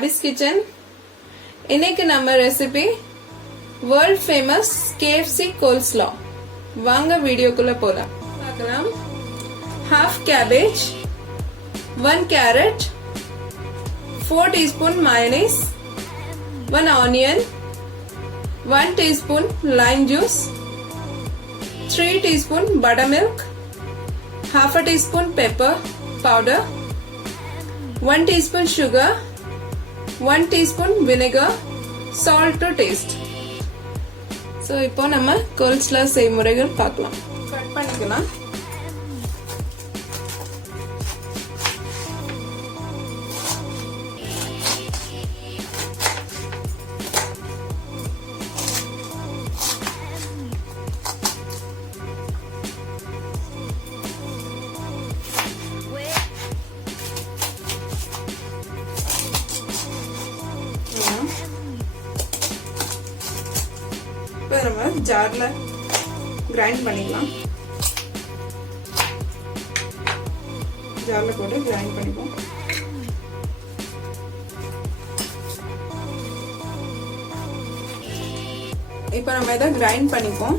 Abby's Kitchen. இன்னைக்கு நம்ம recipe world famous KFC Coleslaw. வாங்க வீடியோக்குள்ள போலாம். பார்க்கலாம். Half cabbage, 1 carrot, 4 teaspoon mayonnaise, 1 onion, 1 teaspoon lime juice, 3 teaspoon buttermilk, half a teaspoon pepper powder, 1 teaspoon sugar, 1 teaspoon vinegar, salt to taste. So இப்போ நம்ம coleslaw செய்முறைகள் பார்க்கலாம். கட் பண்ணிக்கலாம். இப்போ நம்ம ஜார்ல கிரைண்ட் பண்ணிக்கலாம். ஜார்ல போட்டு கிரைண்ட் பண்ணிப்போம். இப்போ நம்ம இதை கிரைண்ட் பண்ணிப்போம்.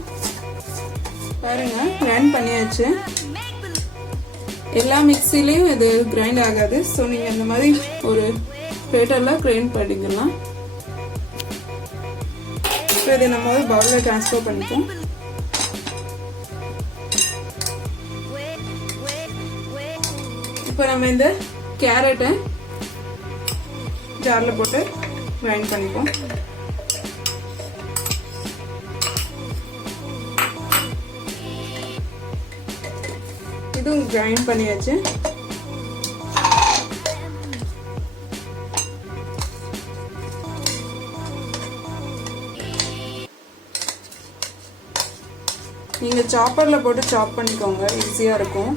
பாருங்க, கிரைண்ட் பண்ணியாச்சு. எல்லா மிக்ஸிலையும் இது கிரைண்ட் ஆகாது. ஸோ நீங்க இந்த மாதிரி ஒரு பேட்டர்ல கிரைண்ட் பண்ணிக்கலாம். இப்போ இதை நம்ம ஒரு பவுலில் ட்ரான்ஸ்ஃபர் பண்ணிப்போம். இப்போ நம்ம இந்த கேரட்டை ஜாரில் போட்டு கிரைண்ட் பண்ணிப்போம். இதுவும் கிரைண்ட் பண்ணியாச்சு. நீங்க சாப்பர்ல போட்டு சாப் பண்ணிக்கோங்க, ஈஸியா இருக்கும்.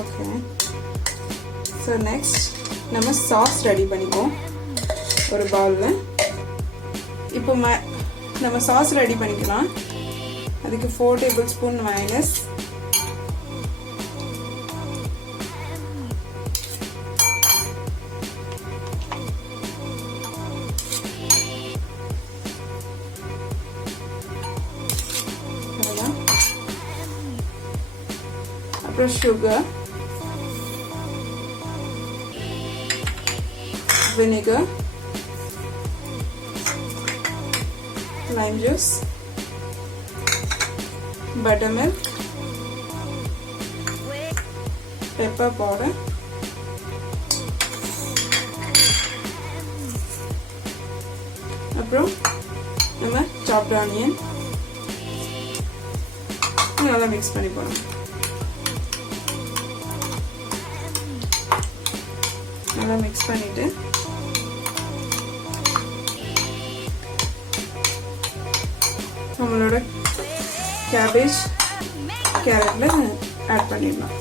ஓகே, ஸோ நெக்ஸ்ட் நம்ம சாஸ் ரெடி பண்ணிப்போம் ஒரு பவுல்ல. இப்போ நம்ம சாஸ் ரெடி பண்ணிக்கலாம். அதுக்கு 4 டேபிள் ஸ்பூன் mayonnaise, அப்புறம் sugar, vinegar, lime juice, buttermilk, pepper powder, அப்புறம் நம்ம chopped onion நல்லா மிக்ஸ் பண்ணி போடணும். நல்லா மிக்ஸ் பண்ணிட்டு நம்மளோட கேபேஜ் கேரட்ல ஆட் பண்ணிடலாம்.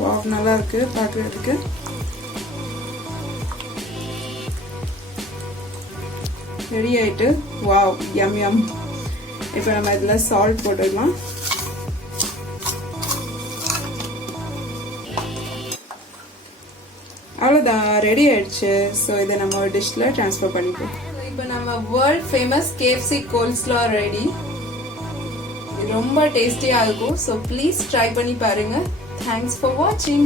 வாவ், நல்லா இருக்கு பார்க்கிறதுக்கு. ரெடி ஆயிட்டு. வாவ், யம் யம். இப்போ நம்ம இதுல சால்ட் போட்டுடலாம். அவ்வளோதான், ரெடி ஆயிடுச்சு. ஸோ இதை நம்ம ஒரு டிஷ்ல ட்ரான்ஸ்ஃபர் பண்ணிப்போம். இப்போ நம்ம world famous KFC Coleslaw ready. ரொம்ப டேஸ்டியா இருக்கும். ஸோ ப்ளீஸ் ட்ரை பண்ணி பாருங்க. Thanks for watching.